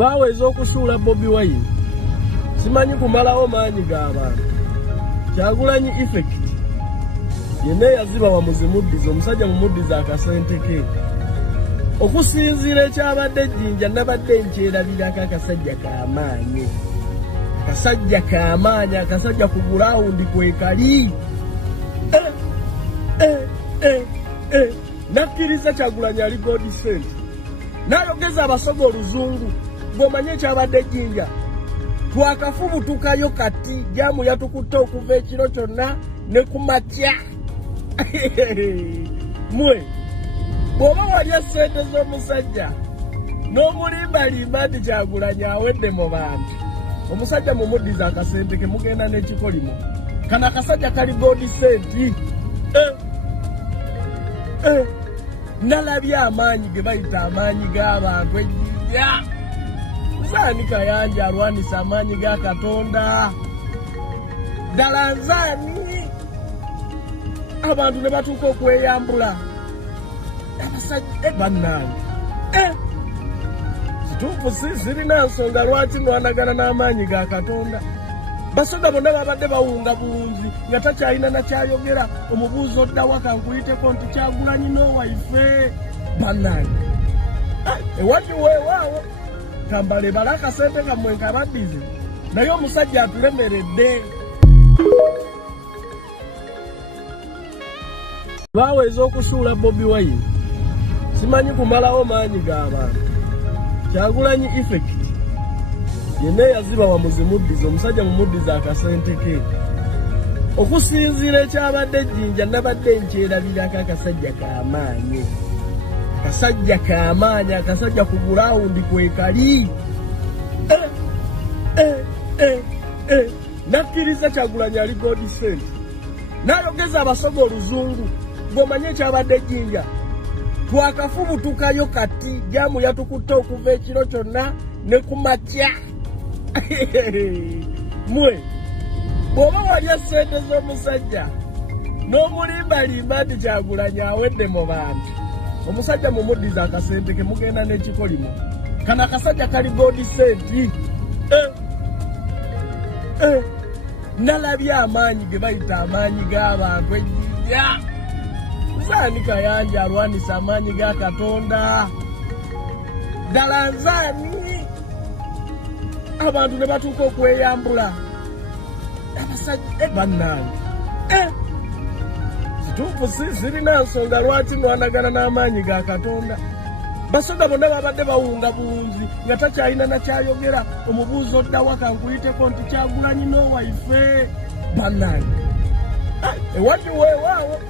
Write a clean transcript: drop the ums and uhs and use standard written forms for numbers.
Baweza okusuula Bobi Wine simanyi kumalawo maanyi g'abantu. Kyagulanyi effect yenna yazibawa muzimuddiza omusajja mumuddiza akasente ke okusinziira ekyabadde Jjinja nabadde nkyerabirako akasajja k'amaanyi, akasajja k'amaanyi, akasajja ku gulawundi kwekali nakkiriza Kyagulanyi ali Godicent n'ayogeza abasoga oluzungu ng'omanye ekyabadde Jjinja twakafubutukayo kati jamu yatukutte okuva ekiro kyonna ne ku makya. Mwe bw'oba walya ssente z'omusajja n'omulimbalimba nti Kyagulanyi awedde mu bantu, omusajja mumuddiza akasente ke mugenda n'ekikolimo. Kano akasajja kali Godicent. Nalabye amaanyi ge bayita amaanyi g'abantu ejjinja. Nzaani Kayanja alwanisa amaanyi ga Katonda? Ddala nzaani? Abantu ne batuuka okweyambula. Abasajja bannange. Kituufu sirina nsonga lwaki nwanagana n'amaanyi ga Katonda. Basoga bonna babadde bawunga buwunzi nga takyalina nakyayogera. Omubuuzo ddawa kankuyiteko nti Kyagulanyi n'owaife bannange. Ewati weewaawo kambale bala akasente kammwe nkabaddize naye omusajja atulemeredde. Baweza okusuula Bobi Wine simanyi kumalawo maanyi g'abantu. Kyagulanyi effect yenna yazibawa muzimuddiza omusajja mumuddiza akasente ke okusinziira ekyabadde Jjinja nabadde nkyerabirako akasajja k'amaanyi, akasajja k'amaanyi, akasajja ku gulawundi kwekali nakkiriza Kyagulanyi ali Godicent n'ayogeza abasoga oluzungu ng'omanye ekyabadde Jjinja twakafubutukayo kati jamu yatukutte okuva ekiro kyonna ne ku makya. Mwe bw'oba walya ssente z'omusajja n'omulimbalimba nti Kyagulanyi awedde mu bantu, omusajja mumuddiza akasente ke mugenda n'ekikolimo. Kano akasajja kali Godicent. Nalabye amaanyi ge bayita amaanyi g'abantu ejjinja. Nzaani Kayanja alwanisa amaanyi ga Katonda? Ddala nzaani? Abantu ne batuuka okweyambula. Abasajja bannange. Kituufu sirina nsonga lwaki nwanagana n'amaanyi ga Katonda. Basoga bonna babadde bawunga buwunzi nga takyalina nakyayogera. Omubuuzo ddawa kankuyiteko nti Kyagulanyi n'owaife bannange. Ewati weewaawo